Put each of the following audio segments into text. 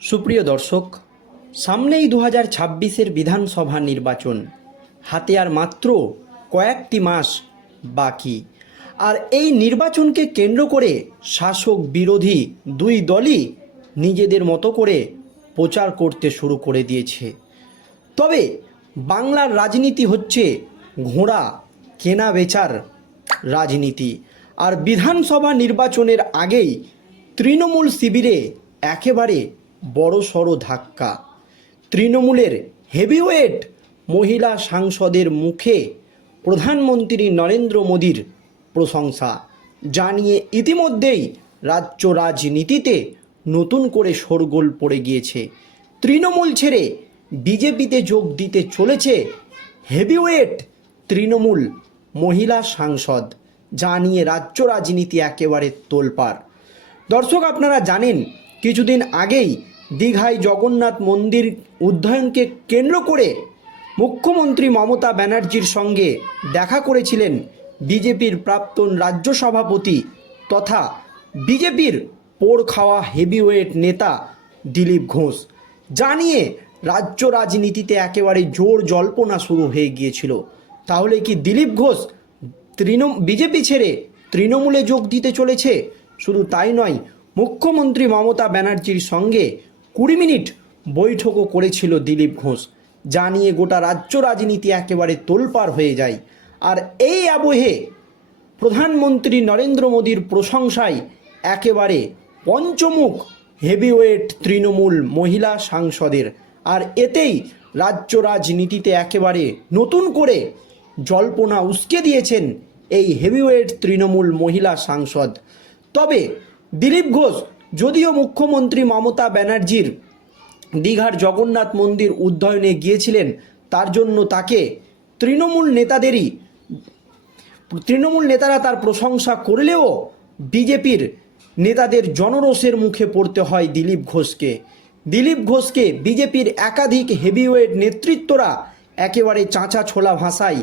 সুপ্রিয় দর্শক, সামনেই দু হাজার ছাব্বিশের বিধানসভা নির্বাচন। হাতে আর মাত্র কয়েকটি মাস বাকি। আর এই নির্বাচনকে কেন্দ্র করে শাসক বিরোধী দুই দলই নিজেদের মতো করে প্রচার করতে শুরু করে দিয়েছে। তবে বাংলার রাজনীতি হচ্ছে ঘোড়া কেনা বেচার রাজনীতি। আর বিধানসভা নির্বাচনের আগেই তৃণমূল শিবিরে একেবারে বড় সড়ো ধাক্কা। তৃণমূলের হেভিওয়েট মহিলা সাংসদের মুখে প্রধানমন্ত্রী নরেন্দ্র মোদীর প্রশংসা, জানিয়ে ইতিমধ্যেই রাজ্য রাজনীতিতে নতুন করে শোরগোল পড়ে গিয়েছে। তৃণমূল ছেড়ে বিজেপিতে যোগ দিতে চলেছে হেভিওয়েট তৃণমূল মহিলা সাংসদ যা নিয়ে রাজ্য রাজনীতি একেবারে তোলপাড়। দর্শক, আপনারা জানেন কিছুদিন আগেই দীঘায় জগন্নাথ মন্দির উদ্যায়নকে কেন্দ্র করে মুখ্যমন্ত্রী মমতা ব্যানার্জির সঙ্গে দেখা করেছিলেন বিজেপির প্রাক্তন রাজ্য সভাপতি তথা বিজেপির পোড় খাওয়া হেভিওয়েট নেতা দিলীপ ঘোষ। যা নিয়ে রাজ্য রাজনীতিতে একেবারে জোর জল্পনা শুরু হয়ে গিয়েছিল। তাহলে কি দিলীপ ঘোষ তৃণ বিজেপি ছেড়ে তৃণমূলে যোগ দিতে চলেছে? শুধু তাই নয় মুখ্যমন্ত্রী মমতা ব্যানার্জির সঙ্গে কুড়ি মিনিট বৈঠকও করেছিল দিলীপ ঘোষ। যা নিয়ে গোটা রাজ্য রাজনীতি একেবারে তোলপাড় হয়ে যায়। আর এই আবহে প্রধানমন্ত্রী নরেন্দ্র মোদীর প্রশংসায় একেবারে পঞ্চমুখ হেভিওয়েট তৃণমূল মহিলা সাংসদের। আর এতেই রাজ্য রাজনীতিতে একেবারে নতুন করে জল্পনা উস্কে দিয়েছেন এই হেভিওয়েট তৃণমূল মহিলা সাংসদ। তবে দিলীপ ঘোষ, যদিও মুখ্যমন্ত্রী মমতা ব্যানার্জির দীঘার জগন্নাথ মন্দির উদ্যায়নে গিয়েছিলেন, তার জন্য তাকে তৃণমূল নেতাদেরই, তৃণমূল নেতারা তার প্রশংসা করলেও বিজেপির নেতাদের জনরোষের মুখে পড়তে হয় দিলীপ ঘোষকে। দিলীপ ঘোষকে বিজেপির একাধিক হেভিওয়েট নেতৃত্বরা একেবারে চাঁচা ছোলা ভাষায়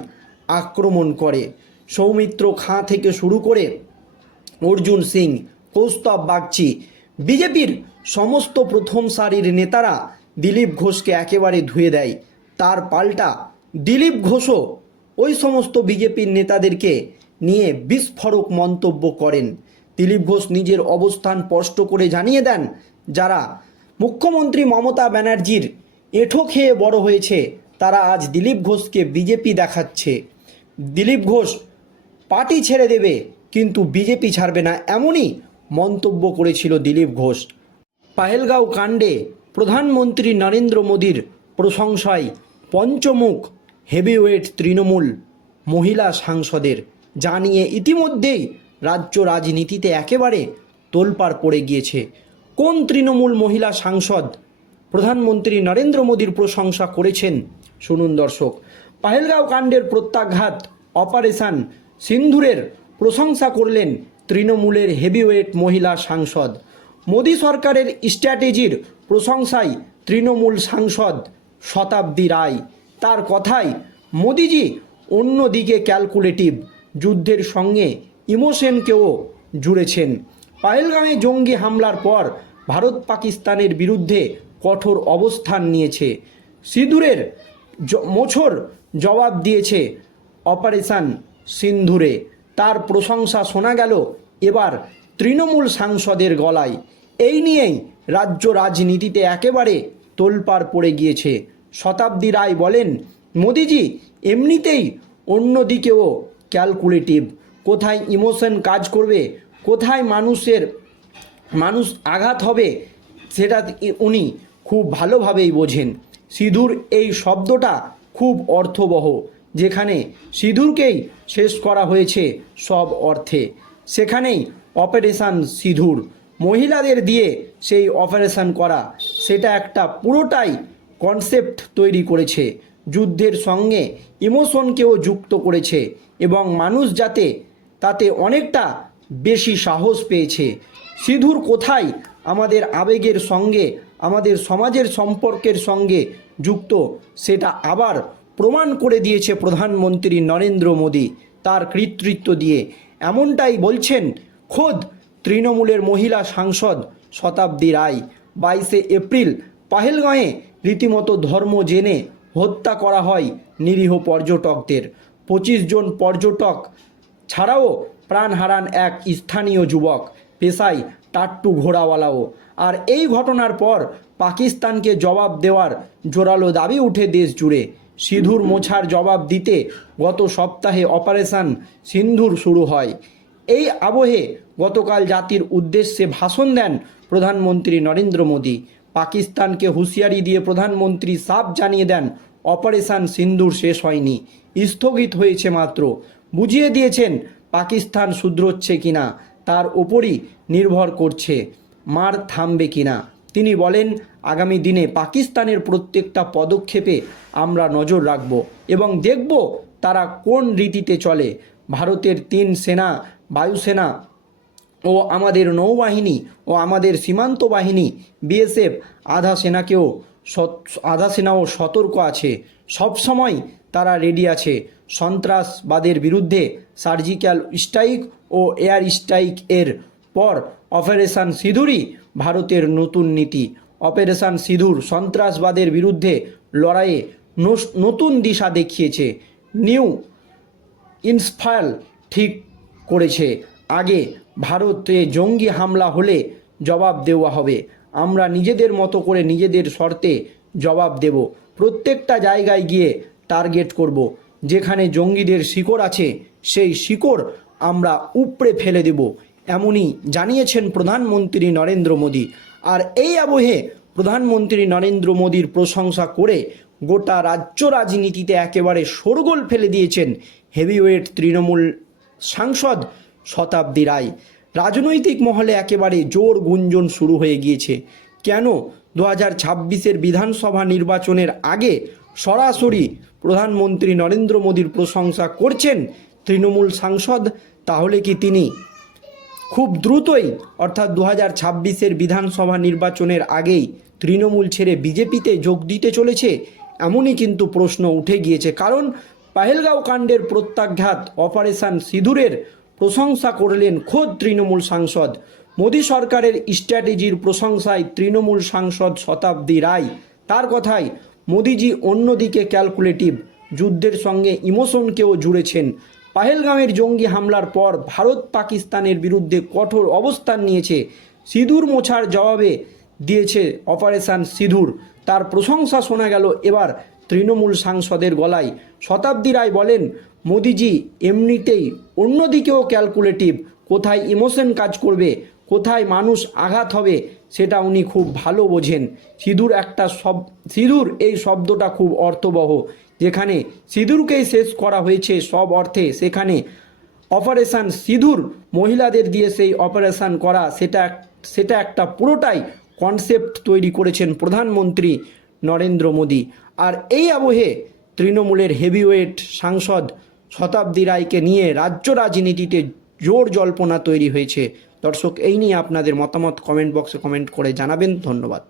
আক্রমণ করে। সৌমিত্র খাঁ থেকে শুরু করে অর্জুন সিং কৌস্তব বাগচি। বিজেপির সমস্ত প্রথম সারির নেতারা দিলীপ ঘোষকে একেবারে ধুয়ে দেয়। তার পাল্টা দিলীপ ঘোষও ওই সমস্ত বিজেপির নেতাদেরকে নিয়ে বিস্ফোরক মন্তব্য করেন। দিলীপ ঘোষ নিজের অবস্থান স্পষ্ট করে জানিয়ে দেন, যারা মুখ্যমন্ত্রী মমতা ব্যানার্জির এঁঠো খেয়ে বড় হয়েছে, তারা আজ দিলীপ ঘোষকে বিজেপি দেখাচ্ছে। দিলীপ ঘোষ পার্টি ছেড়ে দেবে, কিন্তু বিজেপি ছাড়বে না। এমনই মন্তব্য করেছিল দিলীপ ঘোষ। পাহেলগাঁও কাণ্ডে প্রধানমন্ত্রী নরেন্দ্র মোদীর প্রশংসায় পঞ্চমুখ হেভিওয়েট তৃণমূল মহিলা সাংসদের। যা নিয়ে ইতিমধ্যেই রাজ্য রাজনীতিতে একেবারে তোলপাড় পড়ে গিয়েছে। কোন তৃণমূল মহিলা সাংসদ প্রধানমন্ত্রী নরেন্দ্র মোদীর প্রশংসা করেছেন? শুনুন দর্শক। পাহেলগাঁও কাণ্ডের প্রত্যাঘাত, অপারেশন সিন্ধুরের প্রশংসা করলেন তৃণমূলের হেভিওয়েট মহিলা সাংসদ। মোদী সরকারের স্ট্র্যাটেজির প্রশংসায় তৃণমূল সাংসদ শতাব্দী রায়। তার কথায় মোদিজি অন্যদিকে ক্যালকুলেটিভ যুদ্ধের সঙ্গে ইমোশনকেও জুড়েছেন। পাহেলগাঁওয়ে জঙ্গি হামলার পর ভারত পাকিস্তানের বিরুদ্ধে কঠোর অবস্থান নিয়েছে। সিঁদুরের মোছর জবাব দিয়েছে অপারেশন সিন্ধুরে তার প্রশংসা শোনা গেল। এবার তৃণমূল সাংসদের গলায়। এই নিয়েই রাজ্য রাজনীতিতে একেবারে তোলপাড় পড়ে গিয়েছে। শতাব্দী রায় বলেন, মোদিজি, এমনিতেই অন্যদিকেও ক্যালকুলেটিভ কোথায় ইমোশন কাজ করবে, কোথায় মানুষের, মানুষ আঘাত হবে, সেটা উনি খুব ভালোভাবেই বোঝেন। সিঁদুর এই শব্দটা খুব অর্থবহ। যেখানে সিঁদুরকেই শেষ করা হয়েছে সব অর্থে। সেখানেই অপারেশান সিঁদুর। মহিলাদের দিয়ে সেই অপারেশান করা, সেটা একটা পুরোটাই কনসেপ্ট তৈরি করেছে। যুদ্ধের সঙ্গে ইমোশনকেও যুক্ত করেছে এবং মানুষ যাতে, তাতে অনেকটা বেশি সাহস পেয়েছে। সিধুর কোথায়? আমাদের আবেগের সঙ্গে, আমাদের সমাজের সম্পর্কের সঙ্গে যুক্ত, সেটা আবার প্রমাণ করে দিয়েছে প্রধানমন্ত্রী নরেন্দ্র মোদী তার কৃতিত্ব দিয়ে। এমনটাই বলছেন খোদ তৃণমূলের মহিলা সাংসদ শতাব্দী রায়। বাইশে এপ্রিল পাহেলগাঁয়ে রীতিমতো ধর্ম জেনে হত্যা করা হয় নিরীহ পর্যটকদের। পঁচিশ জন পর্যটক ছাড়াও প্রাণ হারান এক স্থানীয় যুবক, পেশায় টাট্টু ঘোড়াওয়ালাও। আর এই ঘটনার পর পাকিস্তানকে জবাব দেওয়ার জোরালো দাবি উঠে দেশ জুড়ে সিঁধুর মোছার জবাব দিতে গত সপ্তাহে অপারেশন সিন্ধুর শুরু হয়। এই আবহে গতকাল জাতির উদ্দেশ্যে ভাষণ দেন প্রধানমন্ত্রী নরেন্দ্র মোদী। পাকিস্তানকে হুঁশিয়ারি দিয়ে প্রধানমন্ত্রী সাফ জানিয়ে দেন, অপারেশন সিন্ধুর শেষ হয়নি। স্থগিত হয়েছে মাত্র। বুঝিয়ে দিয়েছেন, পাকিস্তান শুধরোচ্ছে কিনা, তার ওপরই নির্ভর করছে, মার থামবে কিনা। তিনি বলেন, আগামী দিনে পাকিস্তানের প্রত্যেকটা পদক্ষেপে আমরা নজর রাখব এবং দেখব তারা কোন রীতিতে চলে। ভারতের তিন সেনা, বায়ুসেনা ও আমাদের নৌবাহিনী ও আমাদের সীমান্ত বাহিনী, বিএসএফ, আধা সেনাকেও আধা সেনাও সতর্ক আছে। সবসময় তারা রেডি আছে। সন্ত্রাসবাদের বিরুদ্ধে সার্জিক্যাল স্ট্রাইক ও এয়ার স্ট্রাইক এর পর অপারেশন সিঁদুরই ভারতের নতুন নীতি। অপারেশন সিঁদুর সন্ত্রাসবাদের বিরুদ্ধে লড়াইয়ে নতুন দিশা দেখিয়েছে। নিউ ইন্সফায়াল ঠিক করেছে। আগে ভারতে জঙ্গি হামলা হলে জবাব দেওয়া হবে। আমরা নিজেদের মতো করে নিজেদের শর্তে জবাব দেব। প্রত্যেকটা জায়গায় গিয়ে টার্গেট করব। যেখানে জঙ্গিদের শিকড় আছে, সেই শিকড় আমরা উপড়ে ফেলে দেব। এমনই জানিয়েছেন প্রধানমন্ত্রী নরেন্দ্র মোদী। আর এই আবহে প্রধানমন্ত্রী নরেন্দ্র মোদীর প্রশংসা করে গোটা রাজ্য রাজনীতিতে একেবারে শোরগোল ফেলে দিয়েছেন হেভিওয়েট তৃণমূল সাংসদ শতাব্দী রায়। রাজনৈতিক মহলে একেবারে জোর গুঞ্জন শুরু হয়ে গিয়েছে। কেন? দু হাজার ছাব্বিশের বিধানসভা নির্বাচনের আগে সরাসরি প্রধানমন্ত্রী নরেন্দ্র মোদীর প্রশংসা করছেন তৃণমূল সাংসদ, তাহলে কি তিনি খুব দ্রুতই, অর্থাৎ দু হাজার ছাব্বিশের বিধানসভা নির্বাচনের আগেই তৃণমূল ছেড়ে বিজেপিতে যোগ দিতে চলেছে, এমনই কিন্তু প্রশ্ন উঠে গিয়েছে। কারণ পাহেলগাঁও কাণ্ডের প্রত্যাঘাত অপারেশন সিঁদুরের প্রশংসা করলেন খোদ তৃণমূল সাংসদ। মোদী সরকারের স্ট্র্যাটেজির প্রশংসায় তৃণমূল সাংসদ শতাব্দী রায়। তার কথায়, মোদিজি অন্যদিকে ক্যালকুলেটিভ, যুদ্ধের সঙ্গে ইমোশনকেও জুড়েছেন। পাহেলগামের জঙ্গি হামলার পর ভারত পাকিস্তানের বিরুদ্ধে কঠোর অবস্থান নিয়েছে। সিঁদুর মোছার জবাবে দিয়েছে অপারেশন সিঁদুর। তার প্রশংসা শোনা গেল এবার তৃণমূল সাংসদের গলায়। শতাব্দী রায় বলেন, মোদিজি, এমনিতেই অন্যদিকেও ক্যালকুলেটিভ কোথায় ইমোশন কাজ করবে, কোথায় মানুষ আঘাত হবে সেটা উনি খুব ভালো বোঝেন। সিঁদুর একটা সব সিঁদুর এই শব্দটা খুব অর্থবহ। যেখানে সিঁদুরকেই শেষ করা হয়েছে সব অর্থে, সেখানে অপারেশান সিঁদুর মহিলাদের দিয়ে সেই অপারেশন করা, সেটা সেটা একটা পুরোটাই কনসেপ্ট তৈরি করেছেন প্রধানমন্ত্রী নরেন্দ্র মোদী। আর এই আবহে তৃণমূলের হেভিওয়েট সাংসদ শতাব্দী রায়কে নিয়ে রাজ্য রাজনীতিতে জোর জল্পনা তৈরি হয়েছে। দর্শক এই নিয়ে আপনাদের মতামত কমেন্ট বক্সে কমেন্ট করে জানাবেন। ধন্যবাদ।